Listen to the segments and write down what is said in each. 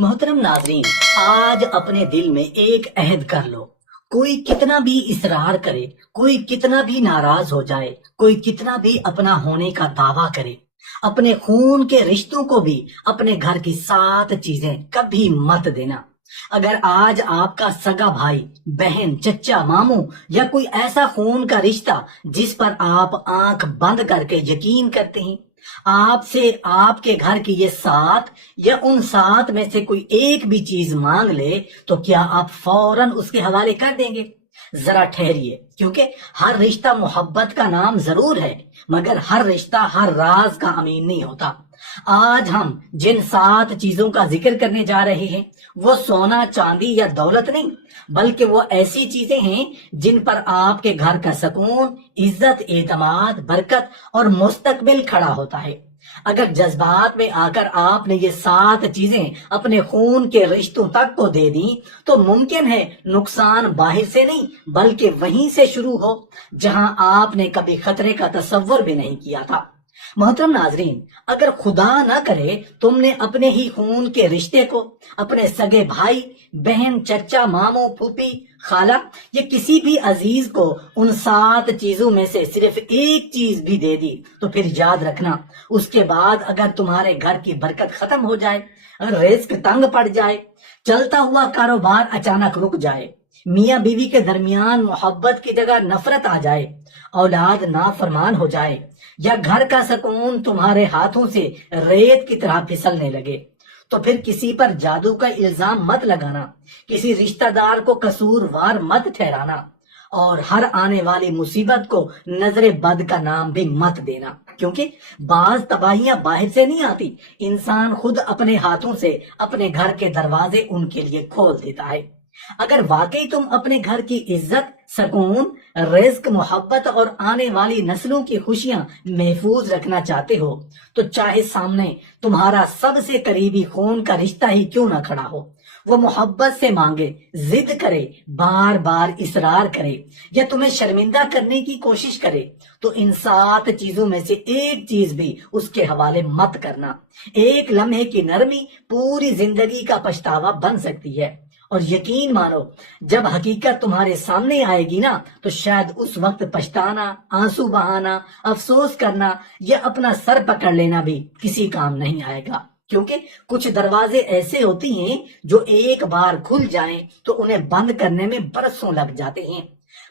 محترم ناظرین، آج اپنے دل میں ایک عہد کر لو۔ کوئی کتنا بھی اصرار کرے، کوئی کتنا بھی ناراض ہو جائے، کوئی کتنا بھی اپنا ہونے کا دعویٰ کرے، اپنے خون کے رشتوں کو بھی اپنے گھر کی 7 چیزیں کبھی مت دینا۔ اگر آج آپ کا سگا بھائی، بہن، چچا، ماموں یا کوئی ایسا خون کا رشتہ جس پر آپ آنکھ بند کر کے یقین کرتے ہیں، آپ سے آپ کے گھر کی یہ 7 یا ان 7 میں سے کوئی ایک بھی چیز مانگ لے، تو کیا آپ فوراً اس کے حوالے کر دیں گے؟ ذرا ٹھہریے، کیونکہ ہر رشتہ محبت کا نام ضرور ہے، مگر ہر رشتہ ہر راز کا امین نہیں ہوتا۔ آج ہم جن 7 چیزوں کا ذکر کرنے جا رہے ہیں، وہ سونا، چاندی یا دولت نہیں، بلکہ وہ ایسی چیزیں ہیں جن پر آپ کے گھر کا سکون، عزت، اعتماد، برکت اور مستقبل کھڑا ہوتا ہے۔ اگر جذبات میں آ کر آپ نے یہ 7 چیزیں اپنے خون کے رشتوں تک کو دے دیں، تو ممکن ہے نقصان باہر سے نہیں بلکہ وہیں سے شروع ہو جہاں آپ نے کبھی خطرے کا تصور بھی نہیں کیا تھا۔ محترم ناظرین، اگر خدا نہ کرے تم نے اپنے ہی خون کے رشتے کو، اپنے سگے بھائی، بہن، چچا، ماموں، پھوپھی، خالہ یا کسی بھی عزیز کو ان 7 چیزوں میں سے صرف ایک چیز بھی دے دی، تو پھر یاد رکھنا، اس کے بعد اگر تمہارے گھر کی برکت ختم ہو جائے، اگر رزق تنگ پڑ جائے، چلتا ہوا کاروبار اچانک رک جائے، میاں بیوی کے درمیان محبت کی جگہ نفرت آ جائے، اولاد نافرمان ہو جائے، یا گھر کا سکون تمہارے ہاتھوں سے ریت کی طرح پھسلنے لگے، تو پھر کسی پر جادو کا الزام مت لگانا، کسی رشتہ دار کو قصوروار مت ٹھہرانا، اور ہر آنے والی مصیبت کو نظر بد کا نام بھی مت دینا، کیونکہ بعض تباہیاں باہر سے نہیں آتی، انسان خود اپنے ہاتھوں سے اپنے گھر کے دروازے ان کے لیے کھول دیتا ہے۔ اگر واقعی تم اپنے گھر کی عزت، سکون، رزق، محبت اور آنے والی نسلوں کی خوشیاں محفوظ رکھنا چاہتے ہو، تو چاہے سامنے تمہارا سب سے قریبی خون کا رشتہ ہی کیوں نہ کھڑا ہو، وہ محبت سے مانگے، ضد کرے، بار بار اصرار کرے یا تمہیں شرمندہ کرنے کی کوشش کرے، تو ان 7 چیزوں میں سے ایک چیز بھی اس کے حوالے مت کرنا۔ ایک لمحے کی نرمی پوری زندگی کا پچھتاوا بن سکتی ہے، اور یقین مانو جب حقیقت تمہارے سامنے آئے گی نا، تو شاید اس وقت پچھتانا، آنسو بہانا، افسوس کرنا یا اپنا سر پکڑ لینا بھی کسی کام نہیں آئے گا، کیونکہ کچھ دروازے ایسے ہوتے ہیں جو ایک بار کھل جائیں تو انہیں بند کرنے میں برسوں لگ جاتے ہیں۔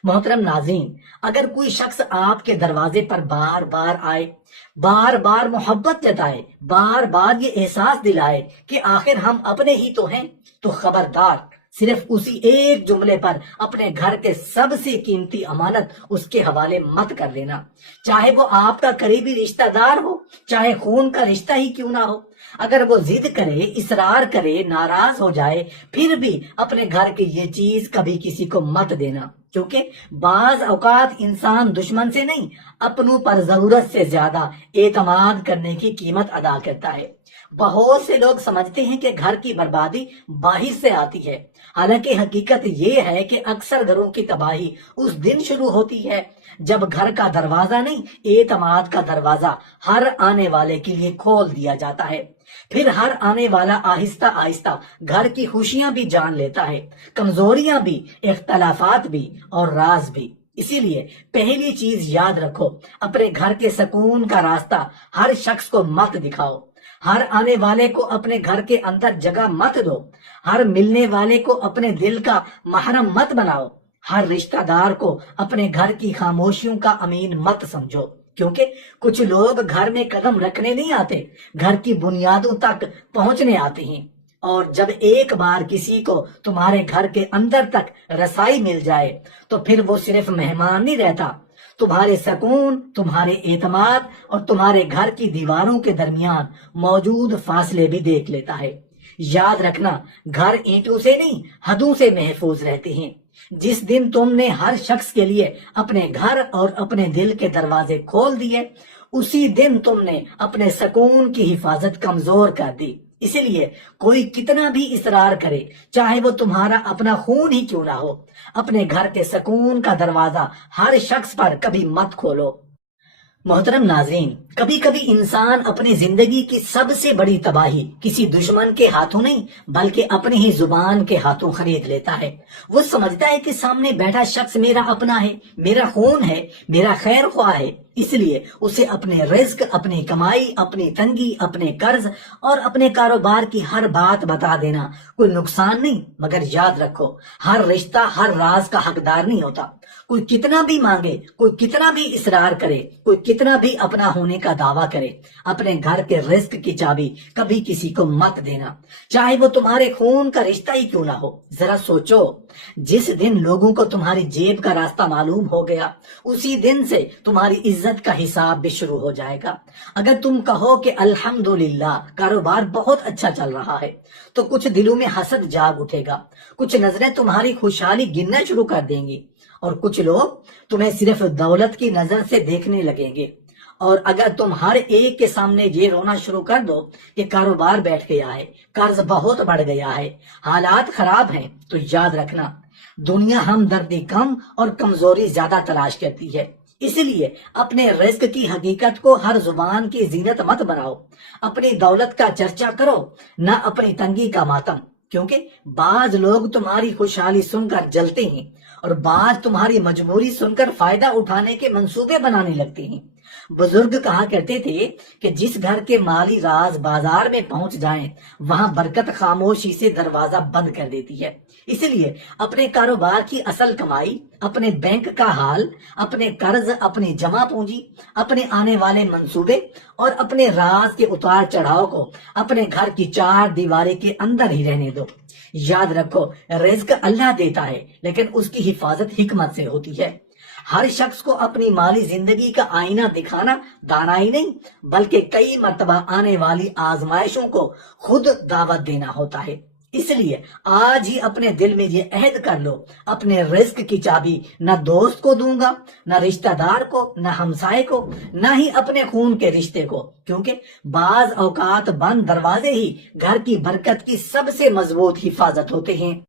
محترم ناظرین، اگر کوئی شخص آپ کے دروازے پر بار بار آئے، بار بار محبت جتائے، بار بار یہ احساس دلائے کہ آخر ہم اپنے ہی تو ہیں، تو خبردار، صرف اسی ایک جملے پر اپنے گھر کے سب سے قیمتی امانت اس کے حوالے مت کر دینا، چاہے وہ آپ کا قریبی رشتہ دار ہو، چاہے خون کا رشتہ ہی کیوں نہ ہو۔ اگر وہ ضد کرے، اصرار کرے، ناراض ہو جائے، پھر بھی اپنے گھر کی یہ چیز کبھی کسی کو مت دینا، کیونکہ بعض اوقات انسان دشمن سے نہیں، اپنوں پر ضرورت سے زیادہ اعتماد کرنے کی قیمت ادا کرتا ہے۔ بہت سے لوگ سمجھتے ہیں کہ گھر کی بربادی باہر سے آتی ہے، حالانکہ حقیقت یہ ہے کہ اکثر گھروں کی تباہی اس دن شروع ہوتی ہے جب گھر کا دروازہ نہیں، اعتماد کا دروازہ ہر آنے والے کے لیے کھول دیا جاتا ہے۔ پھر ہر آنے والا آہستہ آہستہ گھر کی خوشیاں بھی جان لیتا ہے، کمزوریاں بھی، اختلافات بھی اور راز بھی۔ اسی لیے پہلی چیز یاد رکھو، اپنے گھر کے سکون کا راستہ ہر شخص کو مت دکھاؤ، ہر آنے والے کو اپنے گھر کے اندر جگہ مت دو، ہر ملنے والے کو اپنے دل کا محرم مت بناؤ، ہر رشتہ دار کو اپنے گھر کی خاموشیوں کا امین مت سمجھو، کیونکہ کچھ لوگ گھر میں قدم رکھنے نہیں آتے، گھر کی بنیادوں تک پہنچنے آتے ہیں، اور جب ایک بار کسی کو تمہارے گھر کے اندر تک رسائی مل جائے تو پھر وہ صرف مہمان نہیں رہتا، تمہارے سکون، تمہارے اعتماد اور تمہارے گھر کی دیواروں کے درمیان موجود فاصلے بھی دیکھ لیتا ہے۔ یاد رکھنا، گھر اینٹوں سے نہیں، حدوں سے محفوظ رہتے ہیں۔ جس دن تم نے ہر شخص کے لیے اپنے گھر اور اپنے دل کے دروازے کھول دیے، اسی دن تم نے اپنے سکون کی حفاظت کمزور کر دی۔ اسی لیے کوئی کتنا بھی اصرار کرے، چاہے وہ تمہارا اپنا خون ہی کیوں نہ ہو، اپنے گھر کے سکون کا دروازہ ہر شخص پر کبھی مت کھولو۔ محترم ناظرین، کبھی کبھی انسان اپنی زندگی کی سب سے بڑی تباہی کسی دشمن کے ہاتھوں نہیں بلکہ اپنی ہی زبان کے ہاتھوں خرید لیتا ہے۔ وہ سمجھتا ہے کہ سامنے بیٹھا شخص میرا اپنا ہے، میرا خون ہے، میرا خیر خواہ ہے، اس لیے اسے اپنے رزق، اپنی کمائی، اپنی تنگی، اپنے قرض اور اپنے کاروبار کی ہر بات بتا دینا کوئی نقصان نہیں۔ مگر یاد رکھو، ہر رشتہ ہر راز کا حقدار نہیں ہوتا۔ کوئی کتنا بھی مانگے، کوئی کتنا بھی اصرار کرے، کوئی کتنا بھی اپنا ہونے کا دعویٰ کرے، اپنے گھر کے رزق کی چابی کبھی کسی کو مت دینا، چاہے وہ تمہارے خون کا رشتہ ہی کیوں نہ ہو۔ ذرا سوچو، جس دن لوگوں کو تمہاری جیب کا راستہ معلوم ہو گیا، اسی دن سے تمہاری عزت کا حساب بھی شروع ہو جائے گا۔ اگر تم کہو کہ الحمدللہ کاروبار بہت اچھا چل رہا ہے، تو کچھ دلوں میں حسد جاگ اٹھے گا، کچھ نظریں تمہاری خوشحالی گننا شروع کر دیں گی، اور کچھ لوگ تمہیں صرف دولت کی نظر سے دیکھنے لگیں گے۔ اور اگر تم ہر ایک کے سامنے یہ رونا شروع کر دو کہ کاروبار بیٹھ گیا ہے، قرض بہت بڑھ گیا ہے، حالات خراب ہیں، تو یاد رکھنا، دنیا ہمدردی کم اور کمزوری زیادہ تلاش کرتی ہے۔ اس لیے اپنے رزق کی حقیقت کو ہر زبان کی زینت مت بناؤ۔ اپنی دولت کا چرچا کرو، نہ اپنی تنگی کا ماتم، کیونکہ بعض لوگ تمہاری خوشحالی سن کر جلتے ہیں اور بعض تمہاری مجبوری سن کر فائدہ اٹھانے کے منصوبے بنانے لگتے ہیں۔ بزرگ کہا کرتے تھے کہ جس گھر کے مالی راز بازار میں پہنچ جائیں، وہاں برکت خاموشی سے دروازہ بند کر دیتی ہے۔ اس لیے اپنے کاروبار کی اصل کمائی، اپنے بینک کا حال، اپنے قرض، اپنی جمع پونجی، اپنے آنے والے منصوبے اور اپنے راز کے اتار چڑھاؤ کو اپنے گھر کی چار دیواری کے اندر ہی رہنے دو۔ یاد رکھو، رزق اللہ دیتا ہے، لیکن اس کی حفاظت حکمت سے ہوتی ہے۔ ہر شخص کو اپنی مالی زندگی کا آئینہ دکھانا دانائی نہیں، بلکہ کئی مرتبہ آنے والی آزمائشوں کو خود دعوت دینا ہوتا ہے۔ اس لیے آج ہی اپنے دل میں یہ عہد کر لو، اپنے رزق کی چابی نہ دوست کو دوں گا، نہ رشتہ دار کو، نہ ہمسائے کو، نہ ہی اپنے خون کے رشتے کو، کیونکہ بعض اوقات بند دروازے ہی گھر کی برکت کی سب سے مضبوط حفاظت ہوتے ہیں۔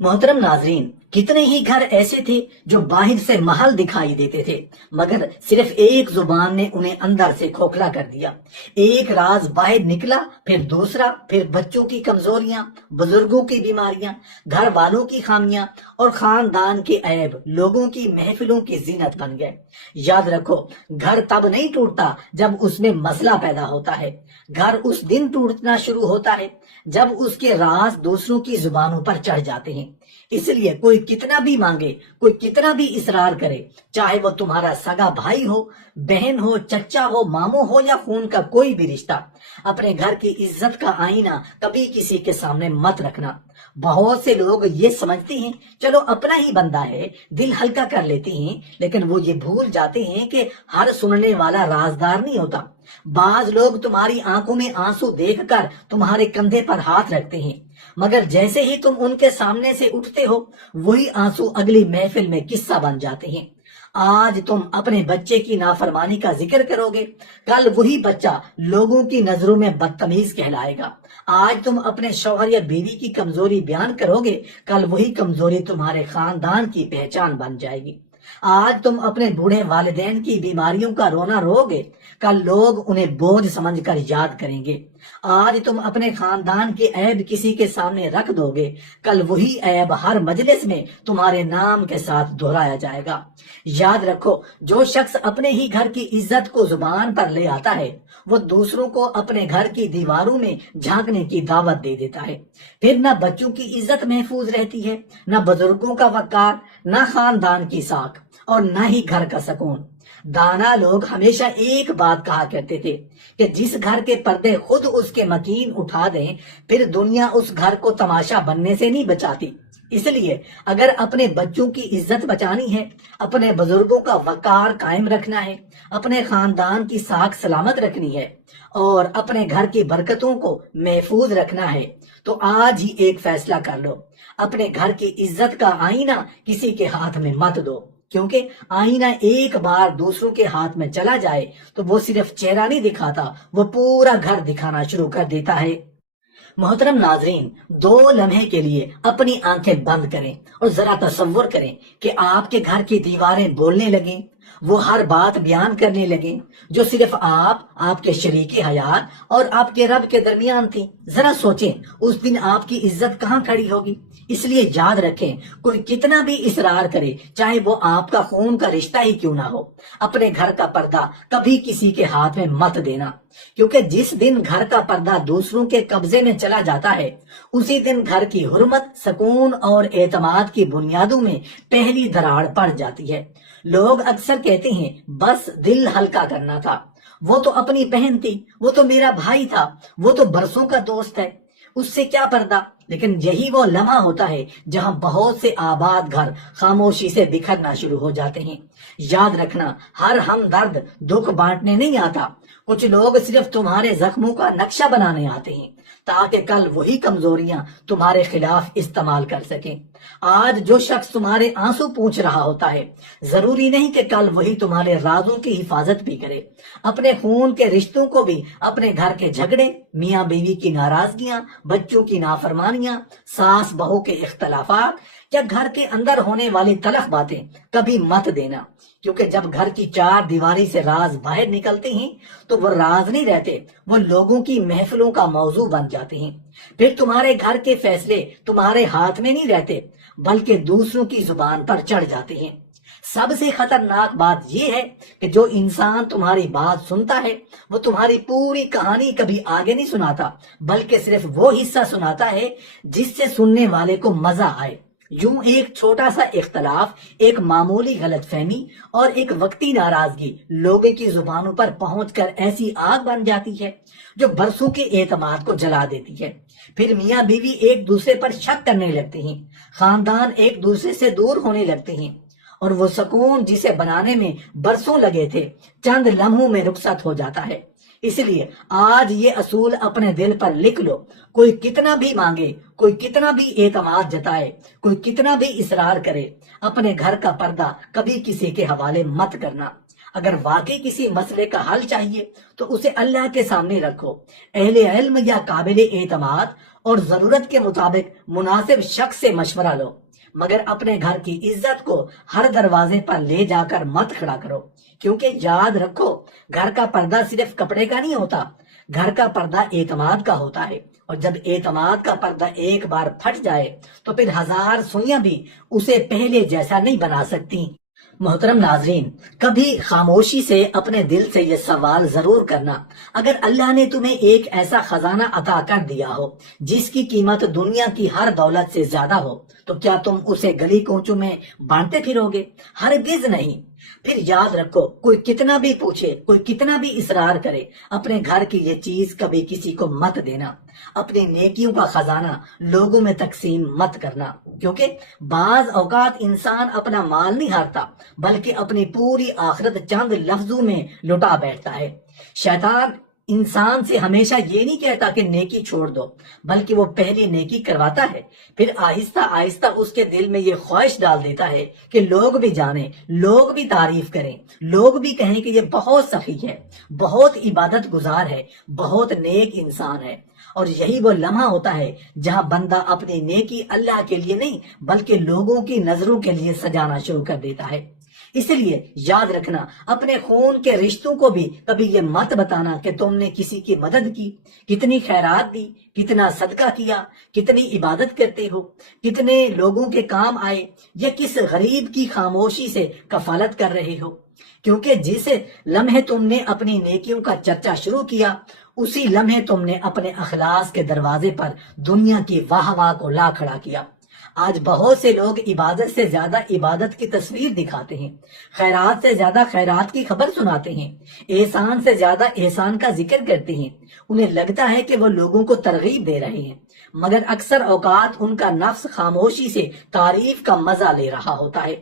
محترم ناظرین، کتنے ہی گھر ایسے تھے جو باہر سے محل دکھائی دیتے تھے، مگر صرف ایک زبان نے انہیں اندر سے کھوکھلا کر دیا۔ ایک راز باہر نکلا، پھر دوسرا، پھر بچوں کی کمزوریاں، بزرگوں کی بیماریاں، گھر والوں کی خامیاں اور خاندان کے عیب لوگوں کی محفلوں کی زینت بن گئے۔ یاد رکھو، گھر تب نہیں ٹوٹتا جب اس میں مسئلہ پیدا ہوتا ہے، گھر اس دن ٹوٹنا شروع ہوتا ہے جب اس کے راز دوسروں کی زبانوں پر چڑھ جاتے ہیں۔ اس لیے کوئی کتنا بھی مانگے، کوئی کتنا بھی اصرار کرے، چاہے وہ تمہارا سگا بھائی ہو، بہن ہو، چچا ہو، ماموں ہو یا خون کا کوئی بھی رشتہ، اپنے گھر کی عزت کا آئینہ کبھی کسی کے سامنے مت رکھنا۔ بہت سے لوگ یہ سمجھتے ہیں چلو اپنا ہی بندہ ہے، دل ہلکا کر لیتے ہیں، لیکن وہ یہ بھول جاتے ہیں کہ ہر سننے والا رازدار نہیں ہوتا۔ بعض لوگ تمہاری آنکھوں میں آنسو دیکھ کر تمہارے کندھے پر ہاتھ رکھتے ہیں، مگر جیسے ہی تم ان کے سامنے سے اٹھتے ہو، وہی آنسو اگلی محفل میں قصہ بن جاتے ہیں۔ آج تم اپنے بچے کی نافرمانی کا ذکر کرو گے، کل وہی بچہ لوگوں کی نظروں میں بدتمیز کہلائے گا۔ آج تم اپنے شوہر یا بیوی کی کمزوری بیان کرو گے، کل وہی کمزوری تمہارے خاندان کی پہچان بن جائے گی۔ آج تم اپنے بوڑھے والدین کی بیماریوں کا رونا رو گے، کل لوگ انہیں بوجھ سمجھ کر یاد کریں گے۔ آج تم اپنے خاندان کے عیب کسی کے سامنے رکھ دو گے، کل وہی عیب ہر مجلس میں تمہارے نام کے ساتھ دہرایا جائے گا۔ یاد رکھو، جو شخص اپنے ہی گھر کی عزت کو زبان پر لے آتا ہے، وہ دوسروں کو اپنے گھر کی دیواروں میں جھانکنے کی دعوت دے دیتا ہے۔ پھر نہ بچوں کی عزت محفوظ رہتی ہے، نہ بزرگوں کا وقار، نہ خاندان کی ساکھ، اور نہ ہی گھر کا سکون۔ دانا لوگ ہمیشہ ایک بات کہا کرتے تھے کہ جس گھر کے پردے خود اس کے مکین اٹھا دیں، پھر دنیا اس گھر کو تماشا بننے سے نہیں بچاتی۔ اس لیے اگر اپنے بچوں کی عزت بچانی ہے، اپنے بزرگوں کا وقار قائم رکھنا ہے، اپنے خاندان کی ساکھ سلامت رکھنی ہے اور اپنے گھر کی برکتوں کو محفوظ رکھنا ہے، تو آج ہی ایک فیصلہ کر لو، اپنے گھر کی عزت کا آئینہ کسی کے ہاتھ میں مت دو، کیونکہ آئینہ ایک بار دوسروں کے ہاتھ میں چلا جائے تو وہ صرف چہرہ نہیں دکھاتا، وہ پورا گھر دکھانا شروع کر دیتا ہے۔ محترم ناظرین، 2 لمحے کے لیے اپنی آنکھیں بند کریں اور ذرا تصور کریں کہ آپ کے گھر کی دیواریں بولنے لگیں، وہ ہر بات بیان کرنے لگے جو صرف آپ کے شریک حیات اور آپ کے رب کے درمیان تھی۔ ذرا سوچیں اس دن آپ کی عزت کہاں کھڑی ہوگی۔ اس لیے یاد رکھیں، کوئی کتنا بھی اصرار کرے، چاہے وہ آپ کا خون کا رشتہ ہی کیوں نہ ہو، اپنے گھر کا پردہ کبھی کسی کے ہاتھ میں مت دینا، کیونکہ جس دن گھر کا پردہ دوسروں کے قبضے میں چلا جاتا ہے، اسی دن گھر کی حرمت، سکون اور اعتماد کی بنیادوں میں پہلی دراڑ پڑ جاتی ہے۔ لوگ اکثر کہتے ہیں بس دل ہلکا کرنا تھا، وہ تو اپنی بہن تھی، وہ تو میرا بھائی تھا، وہ تو برسوں کا دوست ہے، اس سے کیا پردہ۔ لیکن یہی وہ لمحہ ہوتا ہے جہاں بہت سے آباد گھر خاموشی سے بکھرنا شروع ہو جاتے ہیں۔ یاد رکھنا، ہر ہمدرد دکھ بانٹنے نہیں آتا، کچھ لوگ صرف تمہارے زخموں کا نقشہ بنانے آتے ہیں تاکہ کل وہی کمزوریاں تمہارے خلاف استعمال کر سکیں۔ آج جو شخص تمہارے آنسو پوچھ رہا ہوتا ہے، ضروری نہیں کہ کل وہی تمہارے رازوں کی حفاظت بھی کرے۔ اپنے خون کے رشتوں کو بھی، اپنے گھر کے جھگڑے، میاں بیوی کی ناراضگیاں، بچوں کی نافرمانیاں، ساس بہو کے اختلافات یا گھر کے اندر ہونے والی تلخ باتیں کبھی مت دینا، کیونکہ جب گھر کی چار دیواری سے راز باہر نکلتے ہیں تو وہ راز نہیں رہتے، وہ لوگوں کی محفلوں کا موضوع بن جاتے ہیں۔ پھر تمہارے گھر کے فیصلے تمہارے ہاتھ میں نہیں رہتے، بلکہ دوسروں کی زبان پر چڑھ جاتے ہیں۔ سب سے خطرناک بات یہ ہے کہ جو انسان تمہاری بات سنتا ہے وہ تمہاری پوری کہانی کبھی آگے نہیں سناتا، بلکہ صرف وہ حصہ سناتا ہے جس سے سننے والے کو مزہ آئے۔ یوں ایک چھوٹا سا اختلاف، ایک معمولی غلط فہمی اور ایک وقتی ناراضگی لوگوں کی زبانوں پر پہنچ کر ایسی آگ بن جاتی ہے جو برسوں کے اعتماد کو جلا دیتی ہے۔ پھر میاں بیوی ایک دوسرے پر شک کرنے لگتے ہیں، خاندان ایک دوسرے سے دور ہونے لگتے ہیں، اور وہ سکون جسے بنانے میں برسوں لگے تھے چند لمحوں میں رخصت ہو جاتا ہے۔ اس لیے آج یہ اصول اپنے دل پر لکھ لو، کوئی کتنا بھی مانگے، کوئی کتنا بھی اعتماد جتائے، کوئی کتنا بھی اصرار کرے، اپنے گھر کا پردہ کبھی کسی کے حوالے مت کرنا۔ اگر واقعی کسی مسئلے کا حل چاہیے تو اسے اللہ کے سامنے رکھو، اہل علم یا قابل اعتماد، اور ضرورت کے مطابق مناسب شخص سے مشورہ لو، مگر اپنے گھر کی عزت کو ہر دروازے پر لے جا کر مت کھڑا کرو، کیونکہ یاد رکھو، گھر کا پردہ صرف کپڑے کا نہیں ہوتا، گھر کا پردہ اعتماد کا ہوتا ہے، اور جب اعتماد کا پردہ ایک بار پھٹ جائے تو پھر ہزار سوئیاں بھی اسے پہلے جیسا نہیں بنا سکتی۔ محترم ناظرین، کبھی خاموشی سے اپنے دل سے یہ سوال ضرور کرنا، اگر اللہ نے تمہیں ایک ایسا خزانہ عطا کر دیا ہو جس کی قیمت دنیا کی ہر دولت سے زیادہ ہو، تو کیا تم اسے گلی کوچوں میں بانٹتے پھرو گے؟ ہرگز نہیں۔ پھر یاد رکھو، کوئی کتنا بھی پوچھے، کوئی کتنا بھی اصرار کرے، اپنے گھر کی یہ چیز کبھی کسی کو مت دینا، اپنی نیکیوں کا خزانہ لوگوں میں تقسیم مت کرنا، کیونکہ بعض اوقات انسان اپنا مال نہیں ہارتا بلکہ اپنی پوری آخرت چند لفظوں میں لٹا بیٹھتا ہے۔ شیطان انسان سے ہمیشہ یہ نہیں کہتا کہ نیکی چھوڑ دو، بلکہ وہ پہلی نیکی کرواتا ہے، پھر آہستہ آہستہ اس کے دل میں یہ خواہش ڈال دیتا ہے کہ لوگ بھی جانیں، لوگ بھی تعریف کریں، لوگ بھی کہیں کہ یہ بہت سخی ہے، بہت عبادت گزار ہے، بہت نیک انسان ہے۔ اور یہی وہ لمحہ ہوتا ہے جہاں بندہ اپنی نیکی اللہ کے لیے نہیں بلکہ لوگوں کی نظروں کے لیے سجانا شروع کر دیتا ہے۔ اس لیے یاد رکھنا، اپنے خون کے رشتوں کو بھی کبھی یہ مت بتانا کہ تم نے کسی کی مدد کی، کتنی خیرات دی، کتنا صدقہ کیا، کتنی عبادت کرتے ہو، کتنے لوگوں کے کام آئے، یا کس غریب کی خاموشی سے کفالت کر رہے ہو، کیونکہ جس لمحے تم نے اپنی نیکیوں کا چرچا شروع کیا، اسی لمحے تم نے اپنے اخلاص کے دروازے پر دنیا کی واہ واہ کو لا کھڑا کیا۔ آج بہت سے لوگ عبادت سے زیادہ عبادت کی تصویر دکھاتے ہیں، خیرات سے زیادہ خیرات کی خبر سناتے ہیں، احسان سے زیادہ احسان کا ذکر کرتے ہیں۔ انہیں لگتا ہے کہ وہ لوگوں کو ترغیب دے رہے ہیں، مگر اکثر اوقات ان کا نفس خاموشی سے تعریف کا مزہ لے رہا ہوتا ہے۔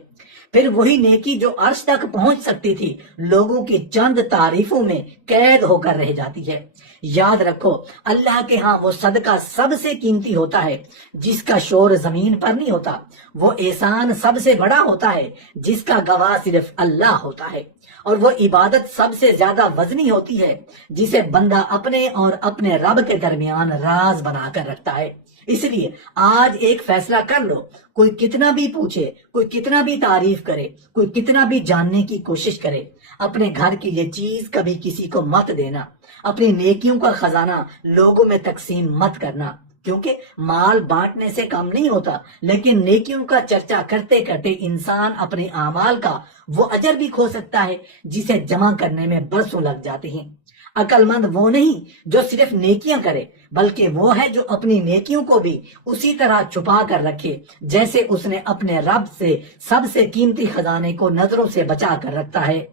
پھر وہی نیکی جو عرش تک پہنچ سکتی تھی لوگوں کی چند تعریفوں میں قید ہو کر رہ جاتی ہے۔ یاد رکھو، اللہ کے ہاں وہ صدقہ سب سے قیمتی ہوتا ہے جس کا شور زمین پر نہیں ہوتا، وہ احسان سب سے بڑا ہوتا ہے جس کا گواہ صرف اللہ ہوتا ہے، اور وہ عبادت سب سے زیادہ وزنی ہوتی ہے جسے بندہ اپنے اور اپنے رب کے درمیان راز بنا کر رکھتا ہے۔ اس لیے آج ایک فیصلہ کر لو، کوئی کتنا بھی پوچھے، کوئی کتنا بھی تعریف کرے، کوئی کتنا بھی جاننے کی کوشش کرے، اپنے گھر کی یہ چیز کبھی کسی کو مت دینا، اپنی نیکیوں کا خزانہ لوگوں میں تقسیم مت کرنا، کیونکہ مال بانٹنے سے کم نہیں ہوتا، لیکن نیکیوں کا چرچا کرتے کرتے انسان اپنے اعمال کا وہ اجر بھی کھو سکتا ہے جسے جمع کرنے میں برسوں لگ جاتے ہیں۔ عقل مند وہ نہیں جو صرف نیکیاں کرے، بلکہ وہ ہے جو اپنی نیکیوں کو بھی اسی طرح چھپا کر رکھے جیسے اس نے اپنے رب سے سب سے قیمتی خزانے کو نظروں سے بچا کر رکھتا ہے۔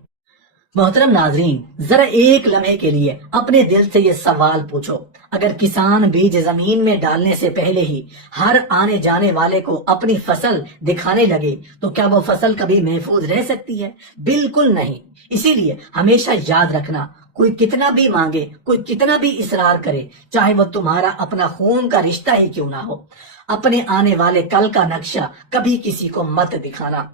محترم ناظرین، ذرا ایک لمحے کے لیے اپنے دل سے یہ سوال پوچھو، اگر کسان بیج زمین میں ڈالنے سے پہلے ہی ہر آنے جانے والے کو اپنی فصل دکھانے لگے تو کیا وہ فصل کبھی محفوظ رہ سکتی ہے؟ بالکل نہیں۔ اسی لیے ہمیشہ یاد رکھنا، کوئی کتنا بھی مانگے، کوئی کتنا بھی اصرار کرے، چاہے وہ تمہارا اپنا خون کا رشتہ ہی کیوں نہ ہو، اپنے آنے والے کل کا نقشہ کبھی کسی کو مت دکھانا،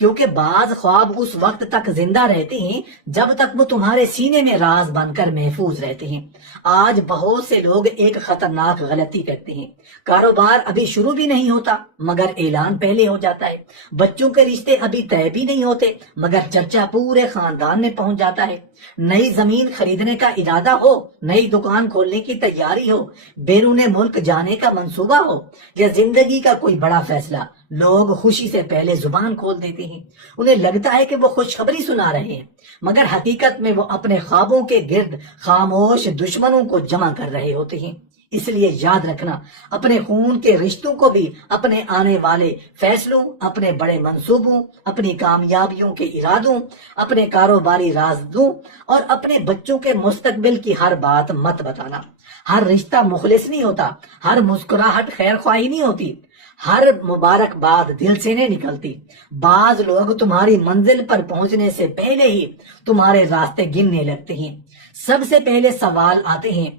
کیونکہ بعض خواب اس وقت تک زندہ رہتے ہیں جب تک وہ تمہارے سینے میں راز بن کر محفوظ رہتے ہیں۔ آج بہت سے لوگ ایک خطرناک غلطی کرتے ہیں، کاروبار ابھی شروع بھی نہیں ہوتا مگر اعلان پہلے ہو جاتا ہے، بچوں کے رشتے ابھی طے بھی نہیں ہوتے مگر چرچا پورے خاندان میں پہنچ جاتا ہے، نئی زمین خریدنے کا ارادہ ہو، نئی دکان کھولنے کی تیاری ہو، بیرون ملک جانے کا منصوبہ ہو یا زندگی کا کوئی بڑا فیصلہ، لوگ خوشی سے پہلے زبان کھول دیتے ہیں، انہیں لگتا ہے کہ وہ خوشخبری سنا رہے ہیں مگر حقیقت میں وہ اپنے خوابوں کے گرد خاموش دشمنوں کو جمع کر رہے ہوتے ہیں۔ اس لیے یاد رکھنا، اپنے خون کے رشتوں کو بھی، اپنے آنے والے فیصلوں، اپنے بڑے منصوبوں، اپنی کامیابیوں کے ارادوں، اپنے کاروباری رازوں اور اپنے بچوں کے مستقبل کی ہر بات مت بتانا۔ ہر رشتہ مخلص نہیں ہوتا، ہر مسکراہٹ خیر خواہی نہیں ہوتی، ہر مبارکباد دل سے نہیں نکلتی۔ بعض لوگ تمہاری منزل پر پہنچنے سے پہلے ہی تمہارے راستے گننے لگتے ہیں۔ سب سے پہلے سوال آتے ہیں،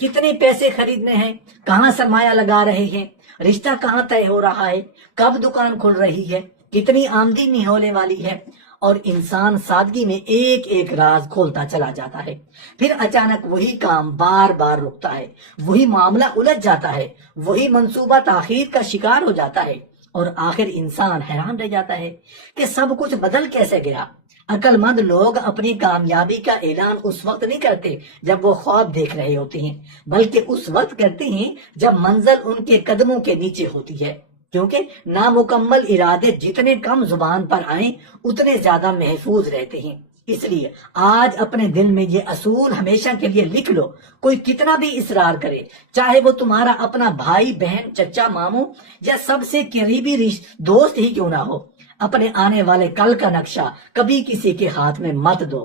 کتنے پیسے خریدنے ہیں، کہاں سرمایہ لگا رہے ہیں، رشتہ کہاں طے ہو رہا ہے، کب دکان کھل رہی ہے، کتنی آمدنی ہونے والی ہے، اور انسان سادگی میں ایک ایک راز کھولتا چلا جاتا ہے۔ پھر اچانک وہی کام بار بار رکتا ہے، وہی معاملہ الجھ جاتا ہے، وہی منصوبہ تاخیر کا شکار ہو جاتا ہے، اور آخر انسان حیران رہ جاتا ہے کہ سب کچھ بدل کیسے گیا۔ عقل مند لوگ اپنی کامیابی کا اعلان اس وقت نہیں کرتے جب وہ خواب دیکھ رہے ہوتے ہیں، بلکہ اس وقت کرتے ہیں جب منزل ان کے قدموں کے نیچے ہوتی ہے، کیونکہ نامکمل ارادے جتنے کم زبان پر آئیں اتنے زیادہ محفوظ رہتے ہیں۔ اس لیے آج اپنے دل میں یہ اصول ہمیشہ کے لیے لکھ لو، کوئی کتنا بھی اصرار کرے، چاہے وہ تمہارا اپنا بھائی، بہن، چچا، ماموں یا سب سے قریبی دوست ہی کیوں نہ ہو، اپنے آنے والے کل کا نقشہ کبھی کسی کے ہاتھ میں مت دو۔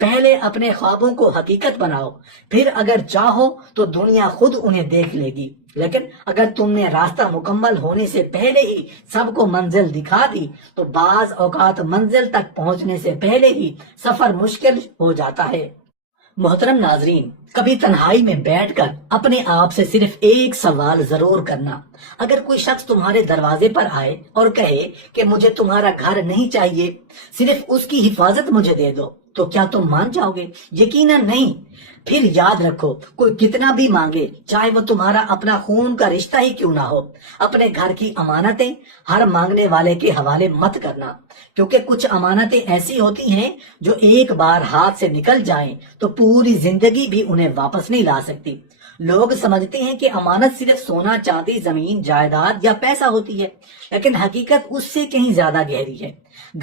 پہلے اپنے خوابوں کو حقیقت بناؤ، پھر اگر چاہو تو دنیا خود انہیں دیکھ لے گی، لیکن اگر تم نے راستہ مکمل ہونے سے پہلے ہی سب کو منزل دکھا دی تو بعض اوقات منزل تک پہنچنے سے پہلے ہی سفر مشکل ہو جاتا ہے۔ محترم ناظرین، کبھی تنہائی میں بیٹھ کر اپنے آپ سے صرف ایک سوال ضرور کرنا، اگر کوئی شخص تمہارے دروازے پر آئے اور کہے کہ مجھے تمہارا گھر نہیں چاہیے، صرف اس کی حفاظت مجھے دے دو، تو کیا تم مان جاؤ گے؟ یقیناً نہیں۔ پھر یاد رکھو، کوئی کتنا بھی مانگے، چاہے وہ تمہارا اپنا خون کا رشتہ ہی کیوں نہ ہو، اپنے گھر کی امانتیں ہر مانگنے والے کے حوالے مت کرنا، کیونکہ کچھ امانتیں ایسی ہوتی ہیں جو ایک بار ہاتھ سے نکل جائیں تو پوری زندگی بھی انہیں واپس نہیں لا سکتی۔ لوگ سمجھتے ہیں کہ امانت صرف سونا، چاندی، زمین، جائیداد یا پیسہ ہوتی ہے، لیکن حقیقت اس سے کہیں زیادہ گہری ہے۔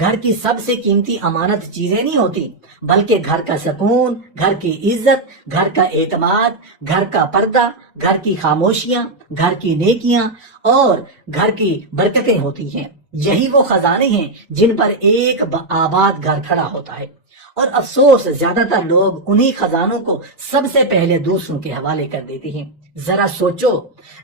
گھر کی سب سے قیمتی امانت چیزیں نہیں ہوتی، بلکہ گھر کا سکون، گھر کی عزت، گھر کا اعتماد، گھر کا پردہ، گھر کی خاموشیاں، گھر کی نیکیاں اور گھر کی برکتیں ہوتی ہیں۔ یہی وہ خزانے ہیں جن پر ایک آباد گھر کھڑا ہوتا ہے، اور افسوس زیادہ تر لوگ انہی خزانوں کو سب سے پہلے دوسروں کے حوالے کر دیتے ہیں۔ ذرا سوچو،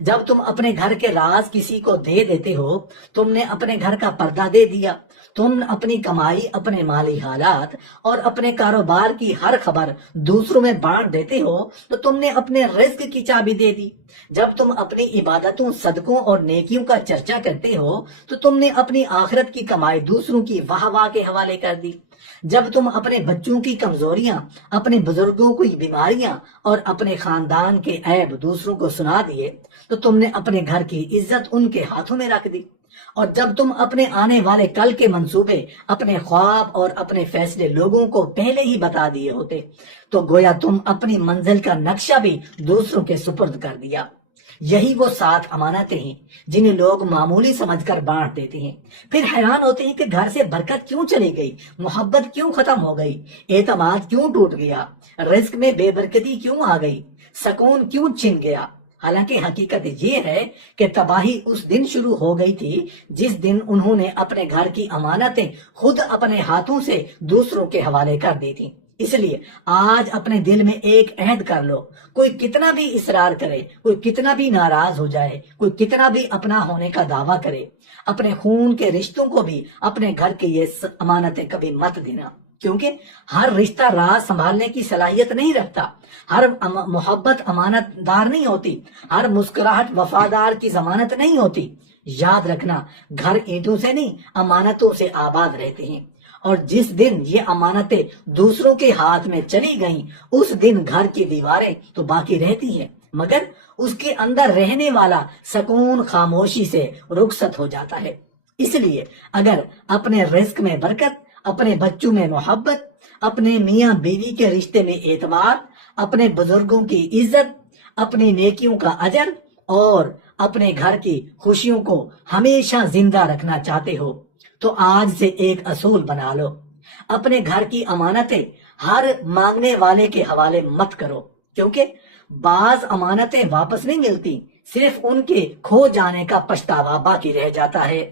جب تم اپنے گھر کے راز کسی کو دے دیتے ہو، تم نے اپنے گھر کا پردہ دے دیا، تم اپنی کمائی، اپنے مالی حالات اور اپنے کاروبار کی ہر خبر دوسروں میں بانٹ دیتے ہو تو تم نے اپنے رزق کی چابی دے دی۔ جب تم اپنی عبادتوں، صدقوں اور نیکیوں کا چرچا کرتے ہو تو تم نے اپنی آخرت کی کمائی دوسروں کی واہ واہ کے حوالے کر دی۔ جب تم اپنے بچوں کی کمزوریاں، اپنے بزرگوں کی بیماریاں اور اپنے خاندان کے عیب دوسروں کو سنا دیے تو تم نے اپنے گھر کی عزت ان کے ہاتھوں میں رکھ دی۔ اور جب تم اپنے آنے والے کل کے منصوبے، اپنے خواب اور اپنے فیصلے لوگوں کو پہلے ہی بتا دیے ہوتے تو گویا تم اپنی منزل کا نقشہ بھی دوسروں کے سپرد کر دیا۔ یہی وہ 7 امانتیں ہیں جنہیں لوگ معمولی سمجھ کر بانٹ دیتے ہیں، پھر حیران ہوتے ہیں کہ گھر سے برکت کیوں چلی گئی، محبت کیوں ختم ہو گئی، اعتماد کیوں ٹوٹ گیا، رزق میں بے برکتی کیوں آ گئی، سکون کیوں چھن گیا۔ حالانکہ حقیقت یہ ہے کہ تباہی اس دن شروع ہو گئی تھی جس دن انہوں نے اپنے گھر کی امانتیں خود اپنے ہاتھوں سے دوسروں کے حوالے کر دی تھی۔ اس لیے آج اپنے دل میں ایک عہد کر لو، کوئی کتنا بھی اصرار کرے، کوئی کتنا بھی ناراض ہو جائے، کوئی کتنا بھی اپنا ہونے کا دعویٰ کرے، اپنے خون کے رشتوں کو بھی اپنے گھر کی یہ امانتیں کبھی مت دینا، کیونکہ ہر رشتہ راز سنبھالنے کی صلاحیت نہیں رکھتا، ہر محبت امانت دار نہیں ہوتی، ہر مسکراہٹ وفادار کی ضمانت نہیں ہوتی۔ یاد رکھنا، گھر اینٹوں سے نہیں امانتوں سے آباد رہتے ہیں، اور جس دن یہ امانتیں دوسروں کے ہاتھ میں چلی گئیں اس دن گھر کی دیواریں تو باقی رہتی ہیں مگر اس کے اندر رہنے والا سکون خاموشی سے رخصت ہو جاتا ہے۔ اس لیے اگر اپنے رزق میں برکت، اپنے بچوں میں محبت، اپنے میاں بیوی کے رشتے میں اعتماد، اپنے بزرگوں کی عزت، اپنی نیکیوں کا اجر اور اپنے گھر کی خوشیوں کو ہمیشہ زندہ رکھنا چاہتے ہو تو آج سے ایک اصول بنا لو، اپنے گھر کی امانتیں ہر مانگنے والے کے حوالے مت کرو، کیونکہ بعض امانتیں واپس نہیں ملتی، صرف ان کے کھو جانے کا پچھتاوا باقی رہ جاتا ہے۔